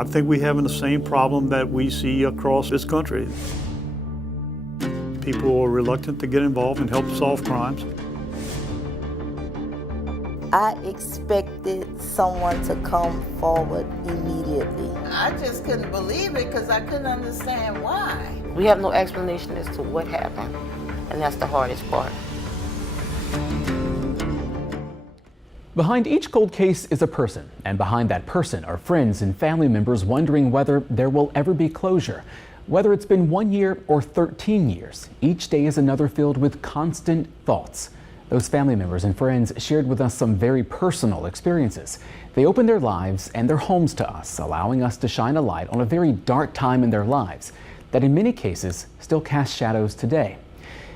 I think we're having the same problem that we see across this country. People are reluctant to get involved and help solve crimes. I expected someone to come forward immediately. I just couldn't believe it because I couldn't understand why. We have no explanation as to what happened, and that's the hardest part. Behind each cold case is a person, and behind that person are friends and family members wondering whether there will ever be closure. Whether it's been 1 year or 13 years, each day is another filled with constant thoughts. Those family members and friends shared with us some very personal experiences. They opened their lives and their homes to us, allowing us to shine a light on a very dark time in their lives that in many cases still casts shadows today.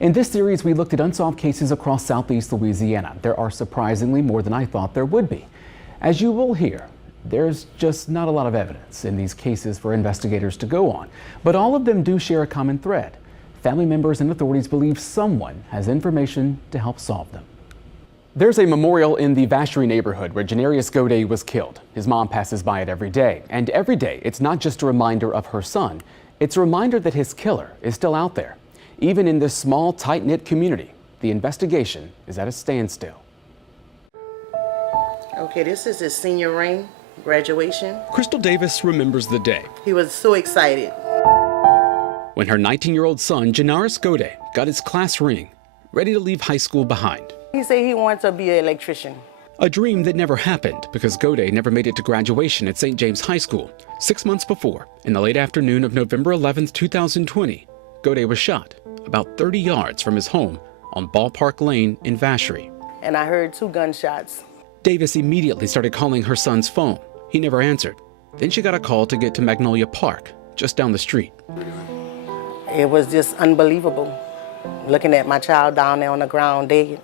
In this series, we looked at unsolved cases across Southeast Louisiana. There are surprisingly more than I thought there would be. As you will hear, there's just not a lot of evidence in these cases for investigators to go on, but all of them do share a common thread. Family members and authorities believe someone has information to help solve them. There's a memorial in the Vacherie neighborhood where Janara Skoda was killed. His mom passes by it every day, and every day it's not just a reminder of her son, it's a reminder that his killer is still out there. Even in this small, tight-knit community, the investigation is at a standstill. Okay, this is his senior ring, graduation. Crystal Davis remembers the day He was so excited. when her 19-year-old son, Janara Skoda, got his class ring, ready to leave high school behind. He said he wanted to be an electrician. A dream that never happened because Skoda never made it to graduation at St. James High School. 6 months before, in the late afternoon of November 11, 2020, Skoda was shot about 30 yards from his home on Ballpark Lane in Vacherie. And I heard 2 gunshots. Davis immediately started calling her son's phone. He never answered. Then she got a call to get to Magnolia Park, just down the street. It was just unbelievable, looking at my child down there on the ground dead.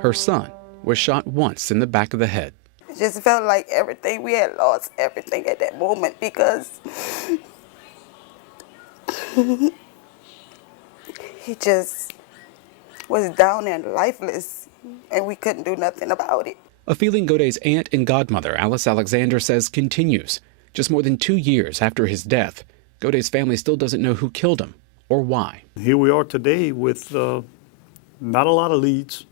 Her son was shot once in the back of the head. It just felt like everything, we had lost everything at that moment because he just was down and lifeless and we couldn't do nothing about it. A feeling Skoda's aunt and godmother, Alice Alexander, says continues. Just more than 2 years after his death, Skoda's family still doesn't know who killed him or why. Here we are today with not a lot of leads,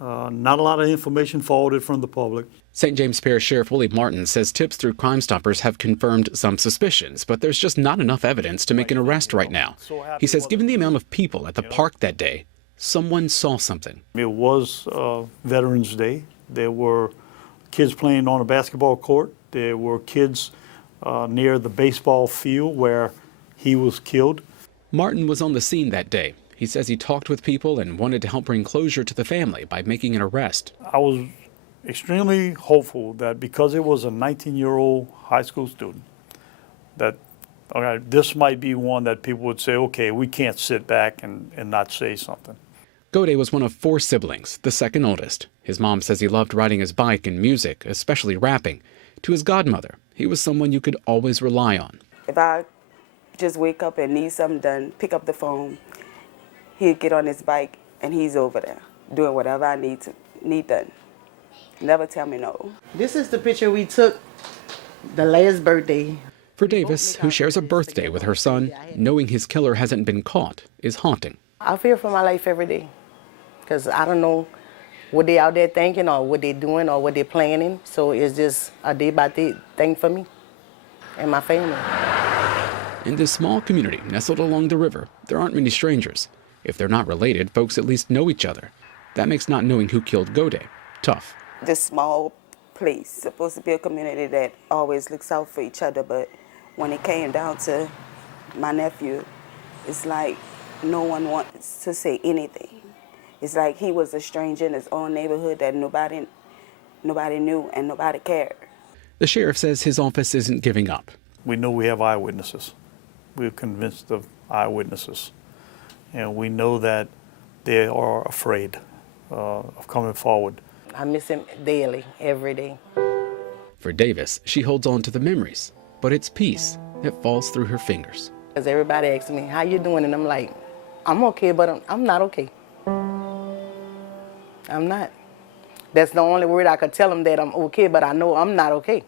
not a lot of information forwarded from the public. St. James Parish Sheriff Willie Martin says tips through Crime Stoppers have confirmed some suspicions, but there's just not enough evidence to make an arrest right now. He says given the amount of people at the park that day, someone saw something. It was Veterans Day. There were kids playing on a basketball court. There were kids near the baseball field where he was killed. Martin was on the scene that day. He says he talked with people and wanted to help bring closure to the family by making an arrest. I was extremely hopeful that because it was a 19-year-old high school student, that this might be one that people would say, okay, we can't sit back and not say something. Skoda was one of 4 siblings, the second oldest. His mom says he loved riding his bike and music, especially rapping. To his godmother, he was someone you could always rely on. If I just wake up and need something done, pick up the phone, he'd get on his bike and he's over there doing whatever I need done. Never tell me no. This is the picture we took the last birthday. For Davis, who shares a birthday with her son, knowing his killer hasn't been caught is haunting. I fear for my life every day because I don't know what they out there thinking or what they doing or what they planning. So it's just a day by day thing for me and my family. In this small community nestled along the river, there aren't many strangers. If they're not related, folks at least know each other. That makes not knowing who killed Skoda tough. This small place supposed to be a community that always looks out for each other, but when it came down to my nephew, it's like no one wants to say anything. It's like he was a stranger in his own neighborhood that nobody knew and nobody cared. The sheriff says his office isn't giving up. We know we have eyewitnesses. We're convinced of eyewitnesses. And we know that they are afraid of coming forward. I miss him daily, every day. For Davis, she holds on to the memories, but it's peace that falls through her fingers. Because everybody asks me, how you doing? And I'm like, I'm okay, but I'm not okay. I'm not. That's the only word I could tell them, that I'm okay, but I know I'm not okay.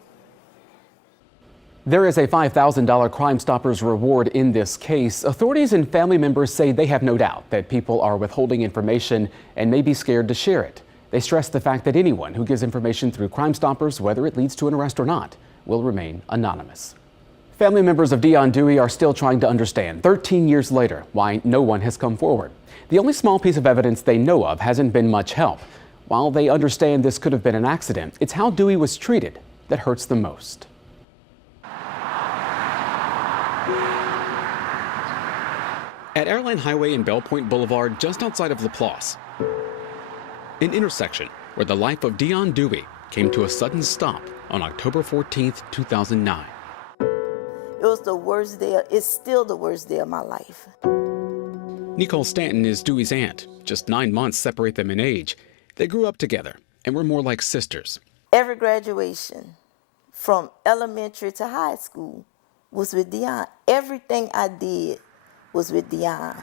There is a $5,000 Crime Stoppers reward in this case. Authorities and family members say they have no doubt that people are withholding information and may be scared to share it. They stress the fact that anyone who gives information through Crime Stoppers, whether it leads to an arrest or not, will remain anonymous. Family members of Dion Dewey are still trying to understand, 13 years later, why no one has come forward. The only small piece of evidence they know of hasn't been much help. While they understand this could have been an accident, it's how Dewey was treated that hurts them most. At Airline Highway and Bell Point Boulevard, just outside of LaPlace, an intersection where the life of Dion Dewey came to a sudden stop on October 14th, 2009. It was the worst day, it's still the worst day of my life. Nicole Stanton is Dewey's aunt. Just 9 months separate them in age. They grew up together and were more like sisters. Every graduation, from elementary to high school, was with Dion. Everything I did was with Dion.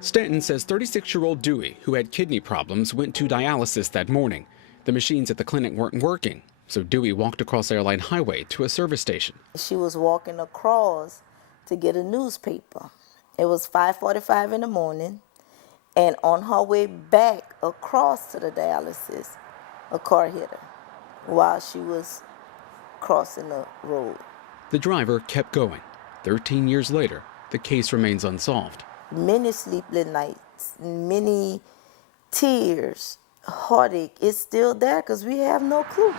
Stanton says 36-year-old Dewey, who had kidney problems, went to dialysis that morning. The machines at the clinic weren't working, so Dewey walked across Airline Highway to a service station. She was walking across to get a newspaper. It was 5:45 in the morning, and on her way back across to the dialysis, a car hit her while she was crossing the road. The driver kept going. 13 years later, the case remains unsolved. Many sleepless nights, many tears, heartache is still there because we have no clue.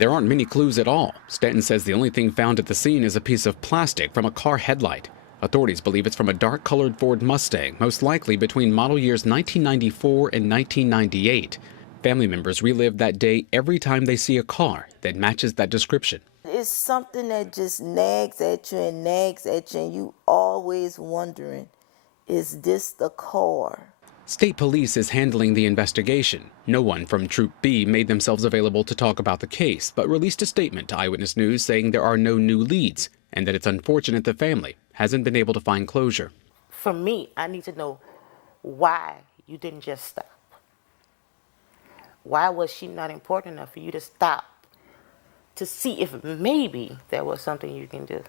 There aren't many clues at all. Stanton says the only thing found at the scene is a piece of plastic from a car headlight. Authorities believe it's from a dark-colored Ford Mustang, most likely between model years 1994 and 1998. Family members relive that day every time they see a car that matches that description. It's something that just nags at you, and you always wondering, is this the car? State police is handling the investigation. No one from Troop B made themselves available to talk about the case, but released a statement to Eyewitness News saying there are no new leads and that it's unfortunate the family hasn't been able to find closure. For me, I need to know why you didn't just stop. Why was she not important enough for you to stop to see if maybe there was something you can do?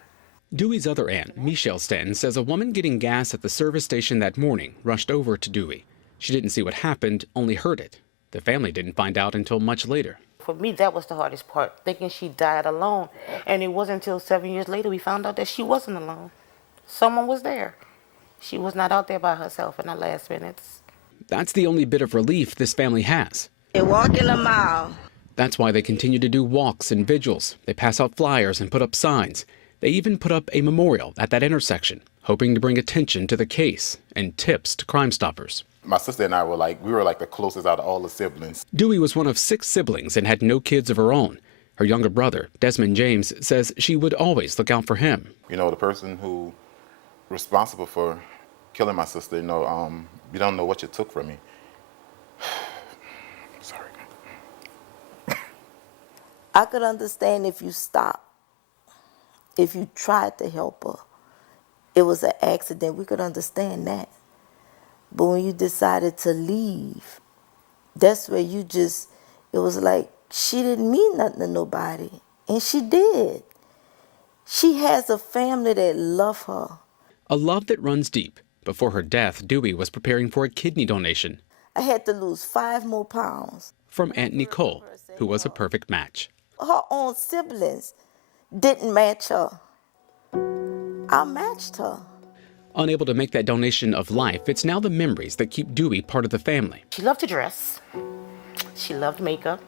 Dewey's other aunt, Michelle Stanton, says a woman getting gas at the service station that morning rushed over to Dewey. She didn't see what happened, only heard it. The family didn't find out until much later. For me, that was the hardest part, thinking she died alone. And it wasn't until 7 years later we found out that she wasn't alone. Someone was there. She was not out there by herself in the last minutes. That's the only bit of relief this family has. They walk in a mile. That's why they continue to do walks and vigils. They pass out flyers and put up signs. They even put up a memorial at that intersection, hoping to bring attention to the case and tips to Crime Stoppers. My sister and I were like the closest out of all the siblings. Dewey was one of 6 siblings and had no kids of her own. Her younger brother, Desmond James, says she would always look out for him. You know, the person who responsible for killing my sister, you don't know what you took from me. Sorry. I could understand if you stopped, if you tried to help her. It was an accident, we could understand that. But when you decided to leave, that's where it was like she didn't mean nothing to nobody. And she did. She has a family that love her. A love that runs deep. Before her death, Dewey was preparing for a kidney donation. I had to lose 5 more pounds. From Aunt Nicole, who was a perfect match. Her own siblings didn't match her. I matched her. Unable to make that donation of life, it's now the memories that keep Dewey part of the family. She loved to dress. She loved makeup.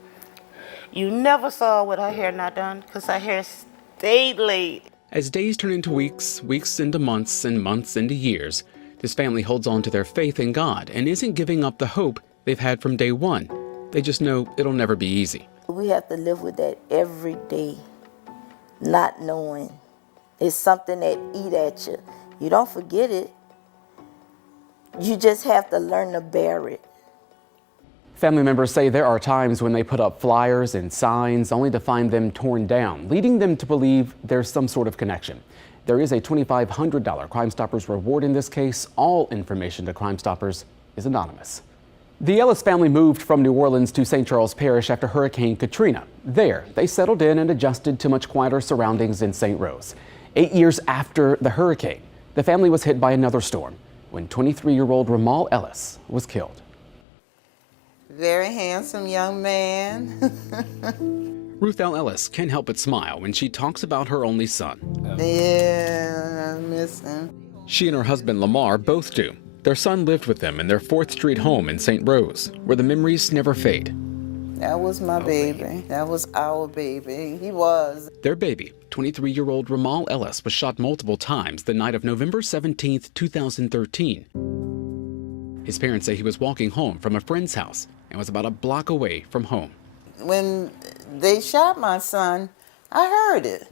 You never saw her with her hair not done because her hair stayed laid. As days turn into weeks, weeks into months, and months into years, this family holds on to their faith in God and isn't giving up the hope they've had from day one. They just know it'll never be easy. We have to live with that every day, not knowing. It's something that eat at you. You don't forget it. You just have to learn to bear it. Family members say there are times when they put up flyers and signs only to find them torn down, leading them to believe there's some sort of connection. There is a $2,500 Crime Stoppers reward in this case. All information to Crime Stoppers is anonymous. The Ellis family moved from New Orleans to St. Charles Parish after Hurricane Katrina. There, they settled in and adjusted to much quieter surroundings in St. Rose. 8 years after the hurricane, the family was hit by another storm when 23-year-old Ramal Ellis was killed. Very handsome young man. Ruth L. Ellis can't help but smile when she talks about her only son. Yeah, I miss him. She and her husband Lamar both do. Their son lived with them in their 4th Street home in St. Rose, where the memories never fade. That was my baby. That was our baby. He was. Their baby, 23-year-old Ramal Ellis, was shot multiple times the night of November 17, 2013. His parents say he was walking home from a friend's house and was about a block away from home. When they shot my son, I heard it.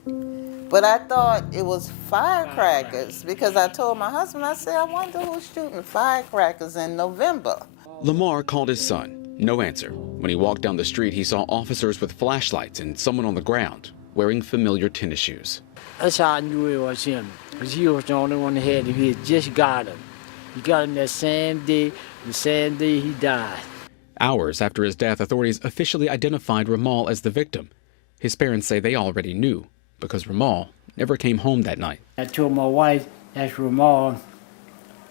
But I thought it was firecrackers because I told my husband, I said, I wonder who's shooting firecrackers in November. Lamar called his son. No answer. When he walked down the street, he saw officers with flashlights and someone on the ground wearing familiar tennis shoes. That's how I knew it was him, because he was the only one that had him. He had just got him. He got him that same day, the same day he died. Hours after his death, authorities officially identified Ramal as the victim. His parents say they already knew, because Ramal never came home that night. I told my wife, that's Ramal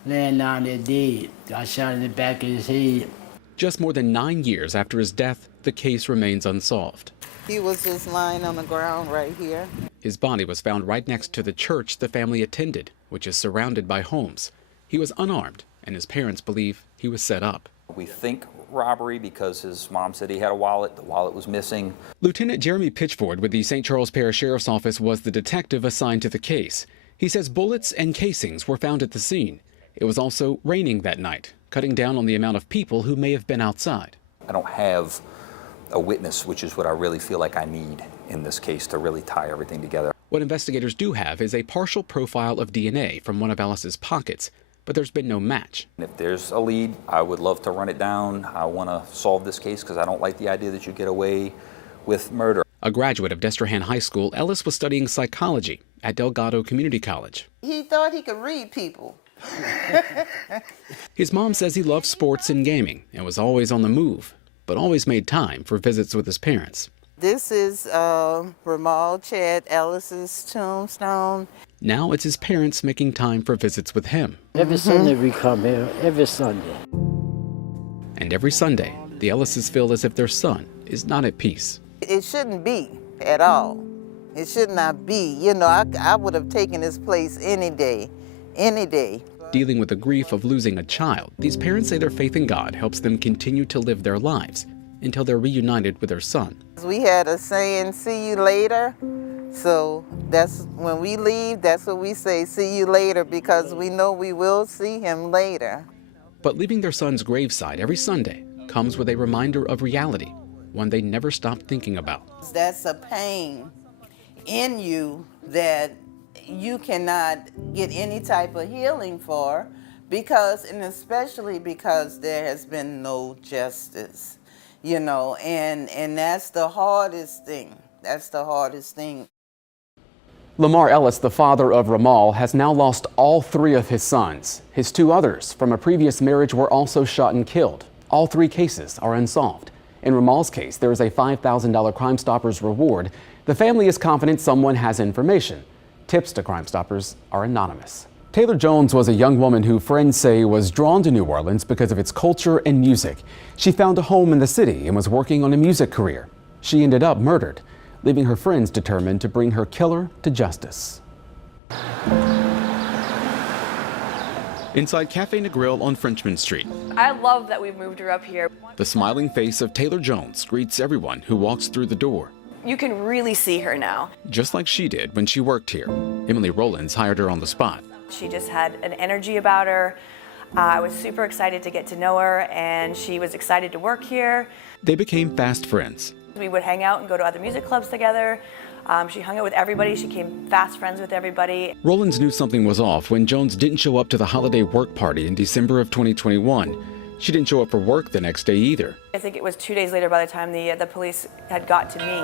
laying down there dead. I shot in the back of his head. Just more than 9 years after his death, the case remains unsolved. He was just lying on the ground right here. His body was found right next to the church the family attended, which is surrounded by homes. He was unarmed, and his parents believe he was set up. We think robbery because his mom said he had a wallet. The wallet was missing. Lieutenant Jeremy Pitchford with the St. Charles Parish Sheriff's Office was the detective assigned to the case. He says bullets and casings were found at the scene. It was also raining that night, cutting down on the amount of people who may have been outside. I don't have a witness, which is what I really feel like I need in this case to really tie everything together. What investigators do have is a partial profile of DNA from one of Ellis's pockets, but there's been no match. If there's a lead, I would love to run it down. I want to solve this case because I don't like the idea that you get away with murder. A graduate of Destrehan High School, Ellis was studying psychology at Delgado Community College. He thought he could read people. His mom says he loved sports and gaming and was always on the move, but always made time for visits with his parents. This is Ramal Chad Ellis's tombstone. Now it's his parents making time for visits with him. Every Sunday we come here, every Sunday. And every Sunday, the Ellises feel as if their son is not at peace. It shouldn't be at all. It should not be. You know, I would have taken his place any day, any day. Dealing with the grief of losing a child, these parents say their faith in God helps them continue to live their lives until they're reunited with their son. We had a saying, see you later. So that's when we leave, that's what we say, see you later, because we know we will see him later. But leaving their son's graveside every Sunday comes with a reminder of reality, one they never stopped thinking about. That's a pain in you that you cannot get any type of healing for, because, and especially because there has been no justice, you know, and that's the hardest thing. That's the hardest thing. Lamar Ellis, the father of Ramal, has now lost all 3 of his sons. His 2 others from a previous marriage were also shot and killed. All 3 cases are unsolved. In Ramal's case, there is a $5,000 Crime Stoppers reward. The family is confident someone has information. Tips to Crime Stoppers are anonymous. Taylor Jones was a young woman who friends say was drawn to New Orleans because of its culture and music. She found a home in the city and was working on a music career. She ended up murdered, leaving her friends determined to bring her killer to justice. Inside Cafe Negril on Frenchman Street. I love that we've moved her up here. The smiling face of Taylor Jones greets everyone who walks through the door. You can really see her now. Just like she did when she worked here. Emily Rollins hired her on the spot. She just had an energy about her. I was super excited to get to know her, and she was excited to work here. They became fast friends. We would hang out and go to other music clubs together. She hung out with everybody. She became fast friends with everybody. Rollins knew something was off when Jones didn't show up to the holiday work party in December of 2021. She didn't show up for work the next day either. I think it was 2 days later by the time the police had got to me.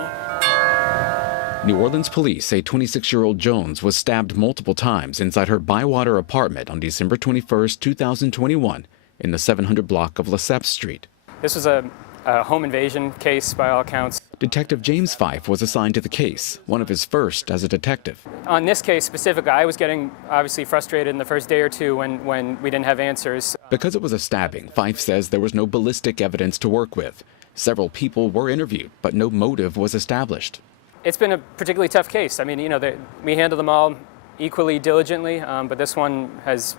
New Orleans police say 26-year-old Jones was stabbed multiple times inside her Bywater apartment on December 21st, 2021, in the 700 block of Lesseps Street. This was a home invasion case by all accounts. Detective James Fife was assigned to the case, one of his first as a detective. On this case specifically, I was getting obviously frustrated in the first day or two when we didn't have answers. Because it was a stabbing, Fife says there was no ballistic evidence to work with. Several people were interviewed, but no motive was established. It's been a particularly tough case. I mean, you know, we handle them all equally diligently, but this one has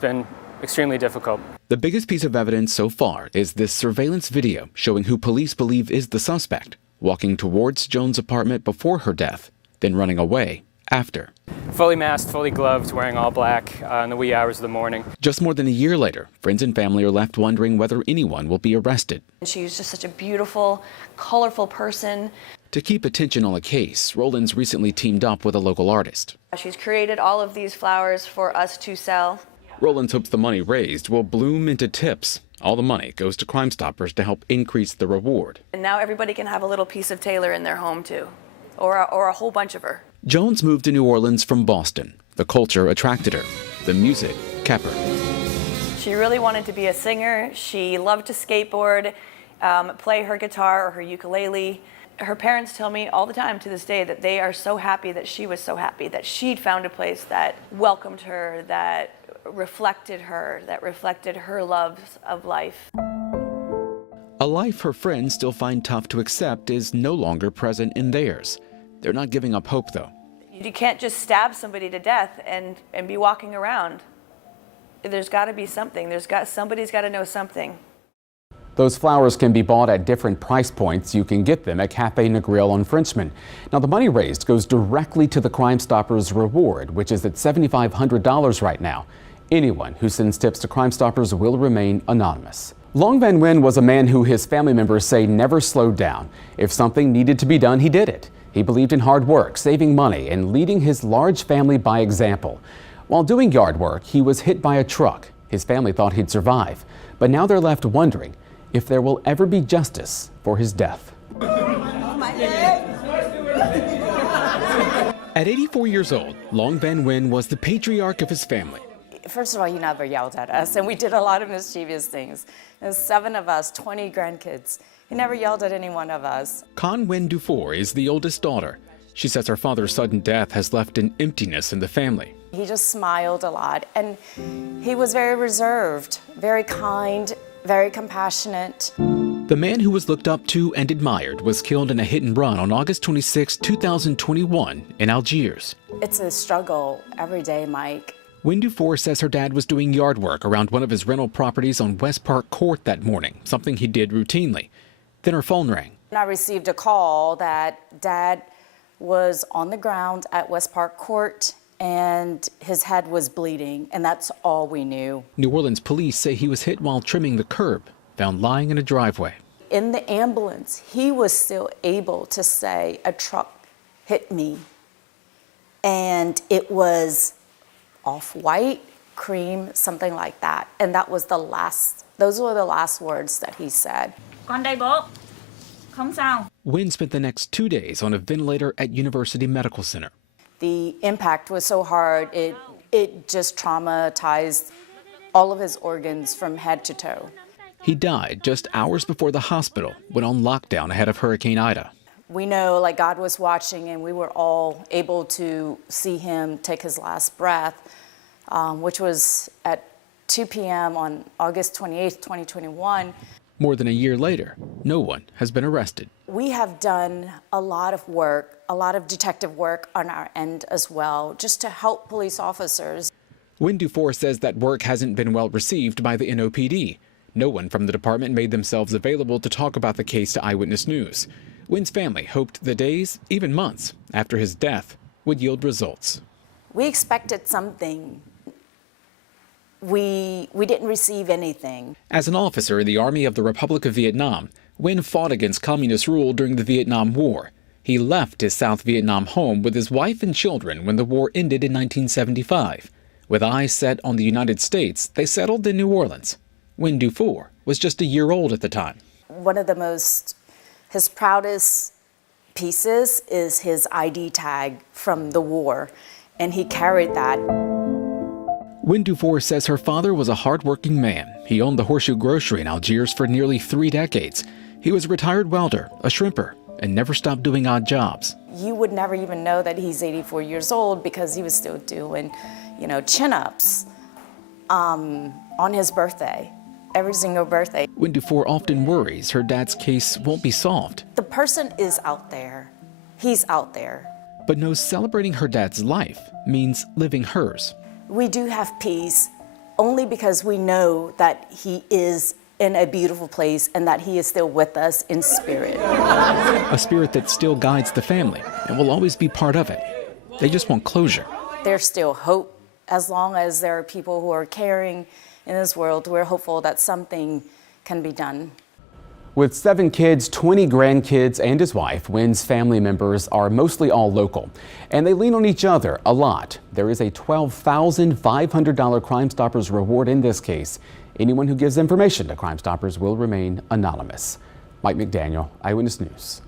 been extremely difficult. The biggest piece of evidence so far is this surveillance video showing who police believe is the suspect, walking towards Jones' apartment before her death, then running away after. Fully masked, fully gloved, wearing all black in the wee hours of the morning. Just more than a year later, friends and family are left wondering whether anyone will be arrested. She was just such a beautiful, colorful person. To keep attention on the case, Rollins recently teamed up with a local artist. She's created all of these flowers for us to sell. Rollins hopes the money raised will bloom into tips. All the money goes to Crime Stoppers to help increase the reward. And now everybody can have a little piece of Taylor in their home too, or a whole bunch of her. Jones moved to New Orleans from Boston. The culture attracted her. The music kept her. She really wanted to be a singer. She loved to skateboard, play her guitar or her ukulele. Her parents tell me all the time to this day that they are so happy that she was so happy, that she'd found a place that welcomed her, that reflected her, that reflected her loves of life. A life her friends still find tough to accept is no longer present in theirs. They're not giving up hope, though. You can't just stab somebody to death and be walking around. There's got to be something. Somebody's got to know something. Those flowers can be bought at different price points. You can get them at Cafe Negril on Frenchman. Now, the money raised goes directly to the Crime Stoppers reward, which is at $7,500 right now. Anyone who sends tips to Crime Stoppers will remain anonymous. Long Van Nguyen was a man who his family members say never slowed down. If something needed to be done, he did it. He believed in hard work, saving money, and leading his large family by example. While doing yard work, he was hit by a truck. His family thought he'd survive, but now they're left wondering if there will ever be justice for his death. At 84 years old, Long Van Nguyen was the patriarch of his family. First of all, he never yelled at us, and we did a lot of mischievous things. There's 7 of us, 20 grandkids. He never yelled at any one of us. Nguyen Dufour is the oldest daughter. She says her father's sudden death has left an emptiness in the family. He just smiled a lot, and he was very reserved, very kind, very compassionate. The man who was looked up to and admired was killed in a hit and run on August 26, 2021 in Algiers. It's a struggle every day, Mike. Nguyen Dufour says her dad was doing yard work around one of his rental properties on West Park Court that morning, something he did routinely. Then her phone rang. I received a call that Dad was on the ground at West Park Court and his head was bleeding, and that's all we knew. New Orleans police say he was hit while trimming the curb, found lying in a driveway. In the ambulance, he was still able to say, "A truck hit me," and it was off-white, cream, something like that. And those were the last words that he said. Nguyen spent the next 2 days on a ventilator at University Medical Center. The impact was so hard, it just traumatized all of his organs from head to toe. He died just hours before the hospital went on lockdown ahead of Hurricane Ida. We know like God was watching, and we were all able to see him take his last breath, which was at 2 p.m. on August 28th, 2021. More than a year later, no one has been arrested. We have done a lot of work, a lot of detective work on our end as well, just to help police officers. Nguyen Dufour says that work hasn't been well received by the NOPD. No one from the department made themselves available to talk about the case to Eyewitness News. Nguyen's family hoped the days, even months, after his death would yield results. We expected something. We didn't receive anything. As an officer in the Army of the Republic of Vietnam, Nguyen fought against communist rule during the Vietnam War. He left his South Vietnam home with his wife and children when the war ended in 1975. With eyes set on the United States, they settled in New Orleans. Nguyen Dufour was just a year old at the time. One of his proudest pieces is his ID tag from the war, and he carried that. Nguyen Dufour says her father was a hard-working man. He owned the Horseshoe Grocery in Algiers for nearly 3 decades. He was a retired welder, a shrimper, and never stopped doing odd jobs. You would never even know that he's 84 years old because he was still doing, chin-ups on his birthday, every single birthday. Nguyen Dufour often worries her dad's case won't be solved, The person is out there. He's out there. but knows celebrating her dad's life means living hers. We do have peace only because we know that he is in a beautiful place and that he is still with us in spirit. A spirit that still guides the family and will always be part of it. They just want closure. There's still hope. As long as there are people who are caring in this world, we're hopeful that something can be done. With 7 kids, 20 grandkids, and his wife, Nguyen's family members are mostly all local, and they lean on each other a lot. There is a $12,500 Crime Stoppers reward in this case. Anyone who gives information to Crime Stoppers will remain anonymous. Mike McDaniel, Eyewitness News.